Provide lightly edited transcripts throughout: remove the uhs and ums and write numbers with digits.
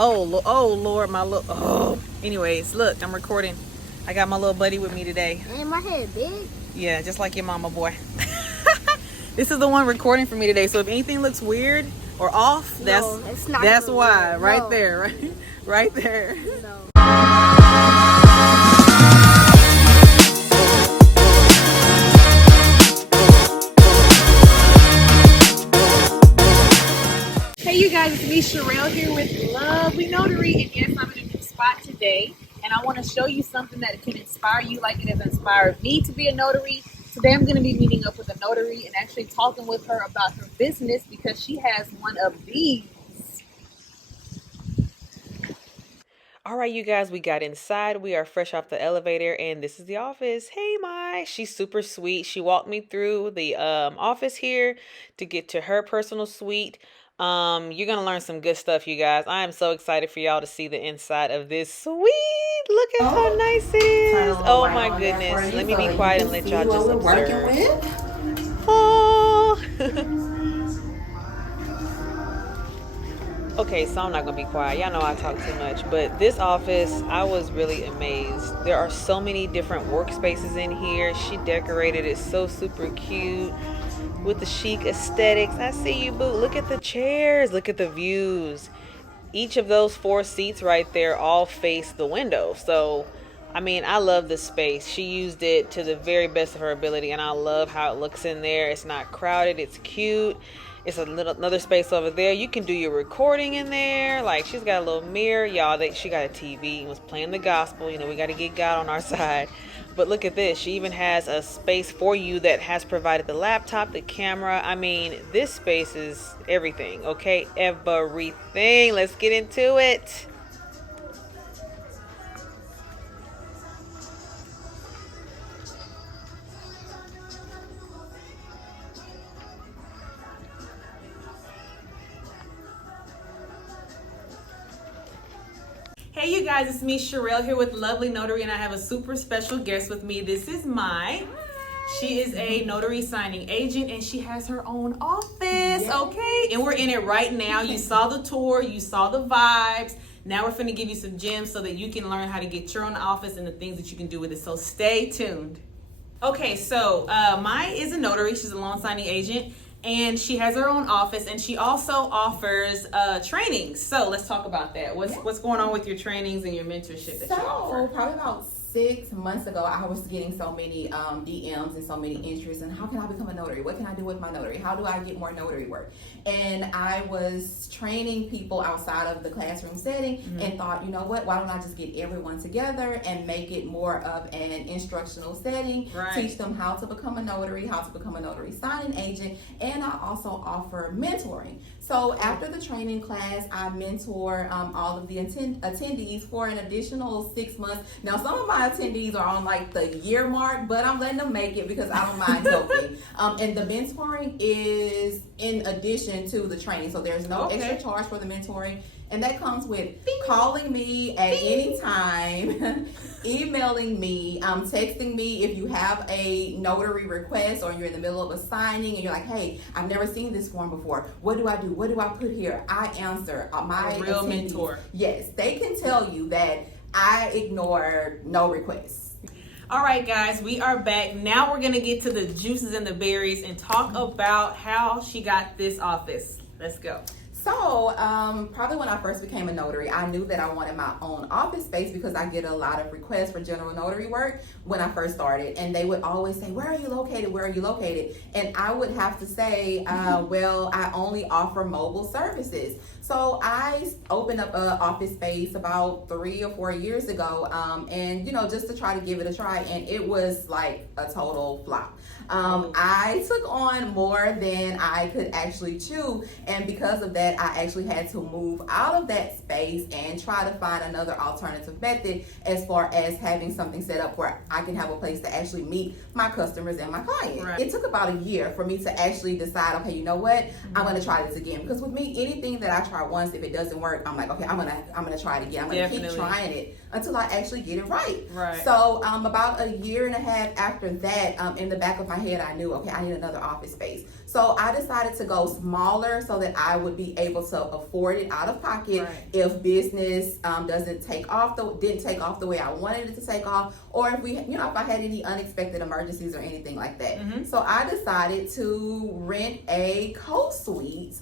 Oh Lord, my little. Oh. Anyways, look, I'm recording. I got my little buddy with me today. And my head big. Yeah, just like your mama, boy. This is the one recording for me today. So if anything looks weird or off, that's why. Weird. Right No. there, right, right there. No. Hey you guys, it's me Sherelle here with LoveLee Notary, and yes, I'm in a new spot today, and I want to show you something that can inspire you like it has inspired me to be a notary. Today I'm going to be meeting up with a notary and actually talking with her about her business because she has one of these. All right, you guys, we got inside. We are fresh off the elevator, and this is the office. Hey, Mai. She's super sweet. She walked me through the office here to get to her personal suite. You're going to learn some good stuff, you guys. I am so excited for y'all to see the inside of this suite. Look at how nice it is. Oh, my goodness. Let me be quiet and let y'all just observe. Oh. Okay, so I'm not gonna be quiet. Y'all know I talk too much, but this office, I was really amazed. There are so many different workspaces in here. She decorated it so super cute with the chic aesthetics. I see you, boo. Look at the chairs. Look at the views. Each of those 4 seats right there all face the window. So, I mean, I love this space. She used it to the very best of her ability, and I love how it looks in there. It's not crowded. It's cute. It's another space over there. You can do your recording in there. Like, she's got a little mirror. Y'all, she got a TV and was playing the gospel. You know, we got to get God on our side. But look at this. She even has a space for you that has provided the laptop, the camera. I mean, this space is everything, okay? Everything. Let's get into it. Hey you guys, it's me Sherelle here with LoveLee Notary, and I have a super special guest with me. This is Mai. She is a notary signing agent, and she has her own office, okay? And we're in it right now. You saw the tour, you saw the vibes. Now we're finna give you some gems so that you can learn how to get your own office and the things that you can do with it. So stay tuned. Okay, so Mai is a notary. She's a loan signing agent. And she has her own office, and she also offers trainings. So let's talk about that. What's going on with your trainings and your mentorship that you offer? Probably about 6 months ago, I was getting so many DMs and so many entries, and how can I become a notary? What can I do with my notary? How do I get more notary work? And I was training people outside of the classroom setting and thought, you know what, why don't I just get everyone together and make it more of an instructional setting, teach them how to become a notary, how to become a notary signing agent, and I also offer mentoring. So after the training class, I mentor all of the attendees for an additional 6 months. Now, some of my attendees are on like the year mark, but I'm letting them make it because I don't mind helping. And the mentoring is in addition to the training. So there's no extra charge for the mentoring. And that comes with calling me at any time, emailing me, texting me if you have a notary request or you're in the middle of a signing and you're like, hey, I've never seen this form before. What do I do? What do I put here? I answer. My a real attendees, mentor. Yes, they can tell you that I ignore no requests. All right, guys, we are back. Now we're going to get to the juices and the berries and talk about how she got this office. Let's go. So, probably when I first became a notary, I knew that I wanted my own office space because I get a lot of requests for general notary work when I first started. And they would always say, where are you located? Where are you located? And I would have to say, well, I only offer mobile services. So I opened up an office space about 3 or 4 years ago, and you know, just to try to give it a try, and it was like a total flop. I took on more than I could actually chew, and because of that, I actually had to move out of that space and try to find another alternative method as far as having something set up where I can have a place to actually meet my customers and my clients. Right. It took about a year for me to actually decide, okay, you know what, I'm going to try this again, because with me, anything that I try once, if it doesn't work, I'm like, okay, I'm gonna try it again. I'm gonna keep trying it until I actually get it right. So about a year and a half after that, in the back of my head, I knew, okay, I need another office space. So I decided to go smaller so that I would be able to afford it out of pocket Right. if business didn't take off the way I wanted it to take off, or if if I had any unexpected emergencies or anything like that. So I decided to rent a co-suite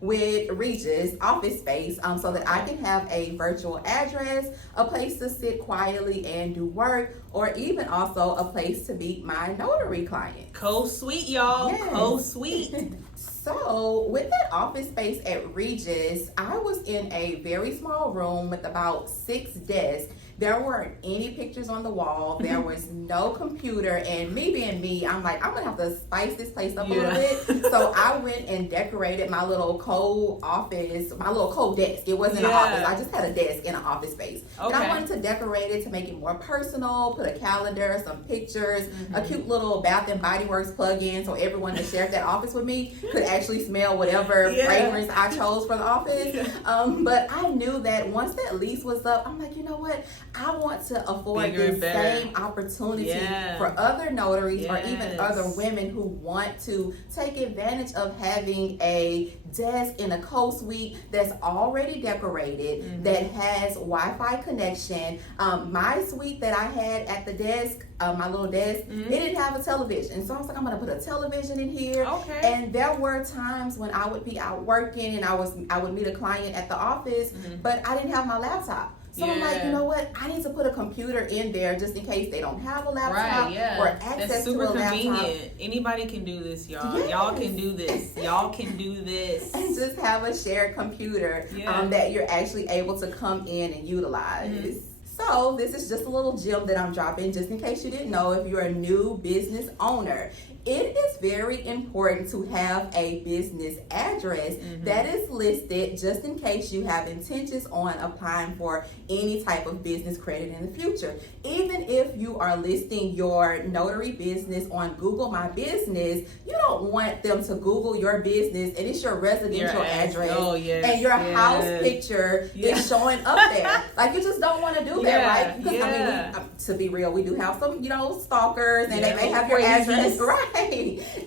with Regis office space so that I can have a virtual address, a place to sit quietly and do work, or even also a place to meet my notary client. Co-suite, y'all. Yes. Co-suite. So with that office space at Regis, I was in a very small room with about 6 desks. There weren't any pictures on the wall. There was no computer. And me being me, I'm like, I'm going to have to spice this place up a little bit. So I went and decorated my little co-office, my little co-desk. It wasn't an office. I just had a desk in an office space. Okay. And I wanted to decorate it to make it more personal, put a calendar, some pictures, a cute little Bath and Body Works plug-in so everyone that shared that office with me could actually smell whatever fragrance I chose for the office. But I knew that once that lease was up, I'm like, you know what? I want to afford the same opportunity for other notaries or even other women who want to take advantage of having a desk in a co-suite that's already decorated, that has Wi-Fi connection. My suite that I had at the desk, my little desk, it didn't have a television. So I was like, I'm going to put a television in here. Okay. And there were times when I would be out working and I would meet a client at the office, but I didn't have my laptop. So I'm like, you know what? I need to put a computer in there just in case they don't have a laptop or access That's super to a laptop. convenient. Anybody can do this, y'all. Y'all can do this. Y'all can do this. And just have a shared computer that you're actually able to come in and utilize. So this is just a little gem that I'm dropping just in case you didn't know. If you're a new business owner, it is very important to have a business address that is listed just in case you have intentions on applying for any type of business credit in the future. Even if you are listing your notary business on Google My Business, you don't want them to Google your business and it's your residential address and your house picture is showing up there. Like, you just don't want to do that, right? Because I mean, to be real, we do have some, stalkers and they may have your address, right?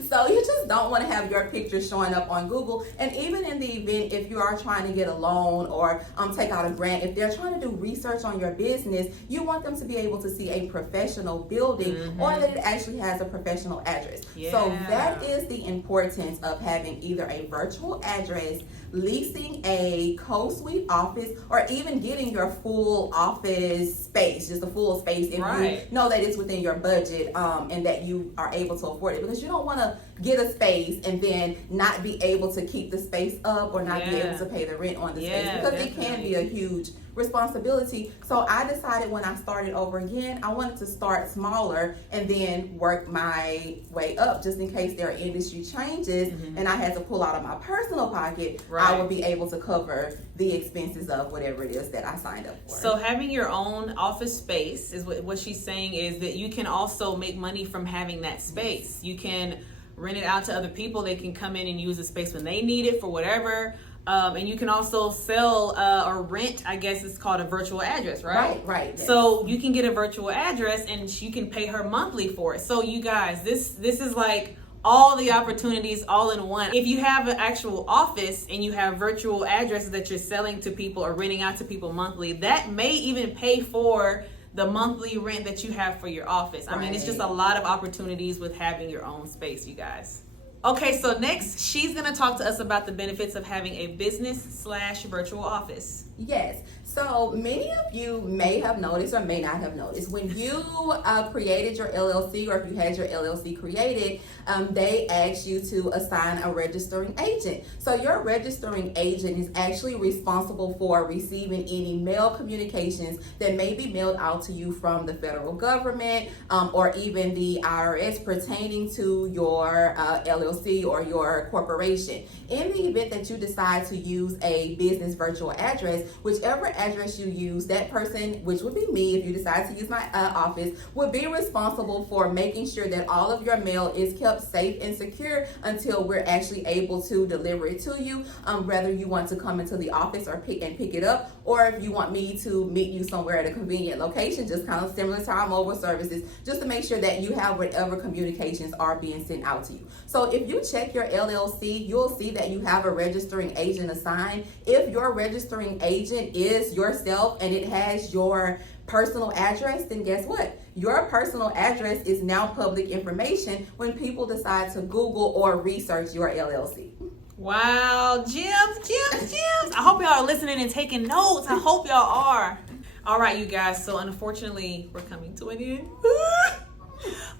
So you just don't want to have your picture showing up on Google. And even in the event, if you are trying to get a loan or take out a grant, if they're trying to do research on your business, you want them to be able to see a professional building or that it actually has a professional address. So that is the importance of having either a virtual address, leasing a co-suite office, or even getting your full office space, just a full space if you know that it's within your budget and that you are able to afford it. Because you don't want to get a space and then not be able to keep the space up or not be able to pay the rent on the space, because it can be a huge responsibility. So I decided when I started over again, I wanted to start smaller and then work my way up just in case there are industry changes and I had to pull out of my personal pocket, I would be able to cover the expenses of whatever it is that I signed up for. So having your own office space is what she's saying, is that you can also make money from having that space. You can rent it out to other people. They can come in and use the space when they need it for whatever. And you can also sell or rent, I guess it's called a virtual address, right? Right. Yes. So you can get a virtual address and you can pay her monthly for it. So you guys, this is like all the opportunities all in one. If you have an actual office and you have virtual addresses that you're selling to people or renting out to people monthly, that may even pay for the monthly rent that you have for your office. I mean, it's just a lot of opportunities with having your own space, you guys. Okay, so next, she's going to talk to us about the benefits of having a business/virtual office. Yes. So many of you may have noticed or may not have noticed when you created your LLC, or if you had your LLC created, they asked you to assign a registering agent. So your registering agent is actually responsible for receiving any mail communications that may be mailed out to you from the federal government or even the IRS pertaining to your LLC or your corporation. In the event that you decide to use a business virtual address, whichever address you use, that person, which would be me if you decide to use my office, would be responsible for making sure that all of your mail is kept safe and secure until we're actually able to deliver it to you, whether you want to come into the office or pick it up, or if you want me to meet you somewhere at a convenient location, just kind of similar to our mobile services, just to make sure that you have whatever communications are being sent out to you. So if you check your LLC, you'll see that you have a registering agent assigned. If your registering agent is yourself and it has your personal address, then guess what? Your personal address is now public information when people decide to Google or research your LLC. Wow, gems. I hope y'all are listening and taking notes. I hope y'all are. All right, you guys. So unfortunately, we're coming to an end.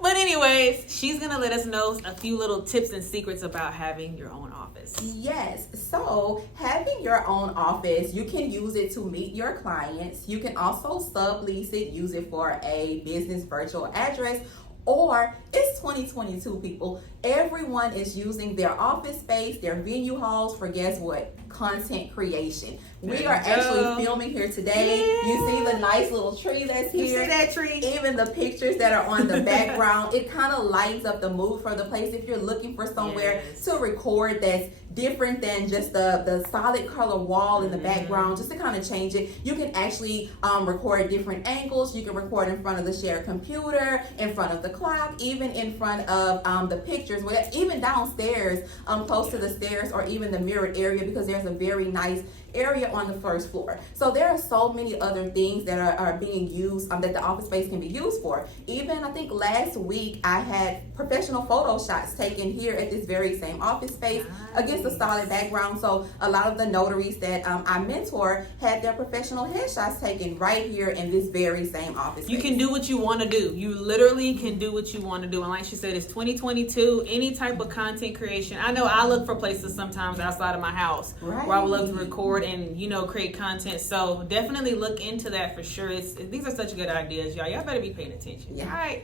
But anyways, she's going to let us know a few little tips and secrets about having your own office. Yes. So having your own office, you can use it to meet your clients. You can also sublease it, use it for a business virtual address. Or it's 2022, people. Everyone is using their office space, their venue halls for guess what? Content creation. We are actually filming here today. Yeah. You see the nice little tree that's here. You see that tree? Even the pictures that are on the background. It kind of lights up the mood for the place. If you're looking for somewhere to record that's different than just the solid color wall in the background, just to kind of change it, you can actually record different angles. You can record in front of the shared computer, in front of the clock, even in front of the pictures, even downstairs, close to the stairs, or even the mirrored area, because there's a very nice area on the first floor. So there are so many other things that are being used, that the office space can be used for. Even I think last week I had professional photo shots taken here at this very same office space against a solid background. So a lot of the notaries that I mentor had their professional headshots taken right here in this very same office space. You can do what you want to do. You literally can do what you want to do. And like she said, it's 2022. Any type of content creation. I know I look for places sometimes outside of my house where I would love to record and create content. So definitely look into that for sure. These are such good ideas, y'all better be paying attention. Yeah.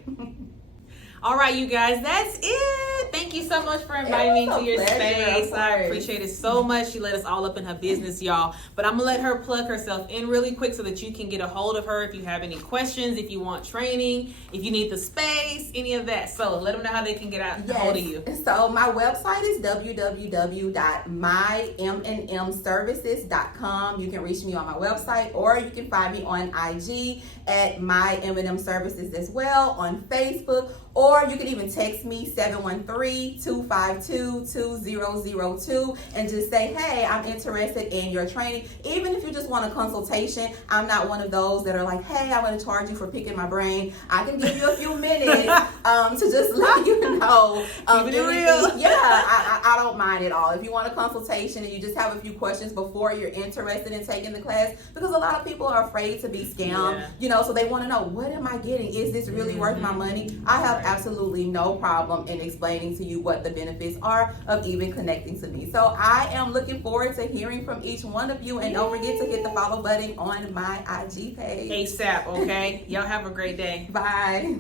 All right, you guys, that's it. Thank you so much for inviting me into your space. I appreciate it so much. She let us all up in her business, y'all. But I'm going to let her plug herself in really quick so that you can get a hold of her if you have any questions, if you want training, if you need the space, any of that. So let them know how they can get a hold of you. So my website is www.mymnmservices.com. You can reach me on my website, or you can find me on IG at mymnmservices as well, on Facebook, or you can even text me 713-252-2002 and just say, hey, I'm interested in your training. Even if you just want a consultation, I'm not one of those that are like, hey, I'm going to charge you for picking my brain. I can give you a few minutes to just let you know. Keep it real. Yeah, I don't mind at all. If you want a consultation and you just have a few questions before you're interested in taking the class, because a lot of people are afraid to be scammed, so they want to know, what am I getting? Is this really worth my money? I have absolutely no problem in explaining to you what the benefits are of even connecting to me. So I am looking forward to hearing from each one of you, and don't forget to hit the follow button on my IG page. ASAP, okay? Y'all have a great day. Bye.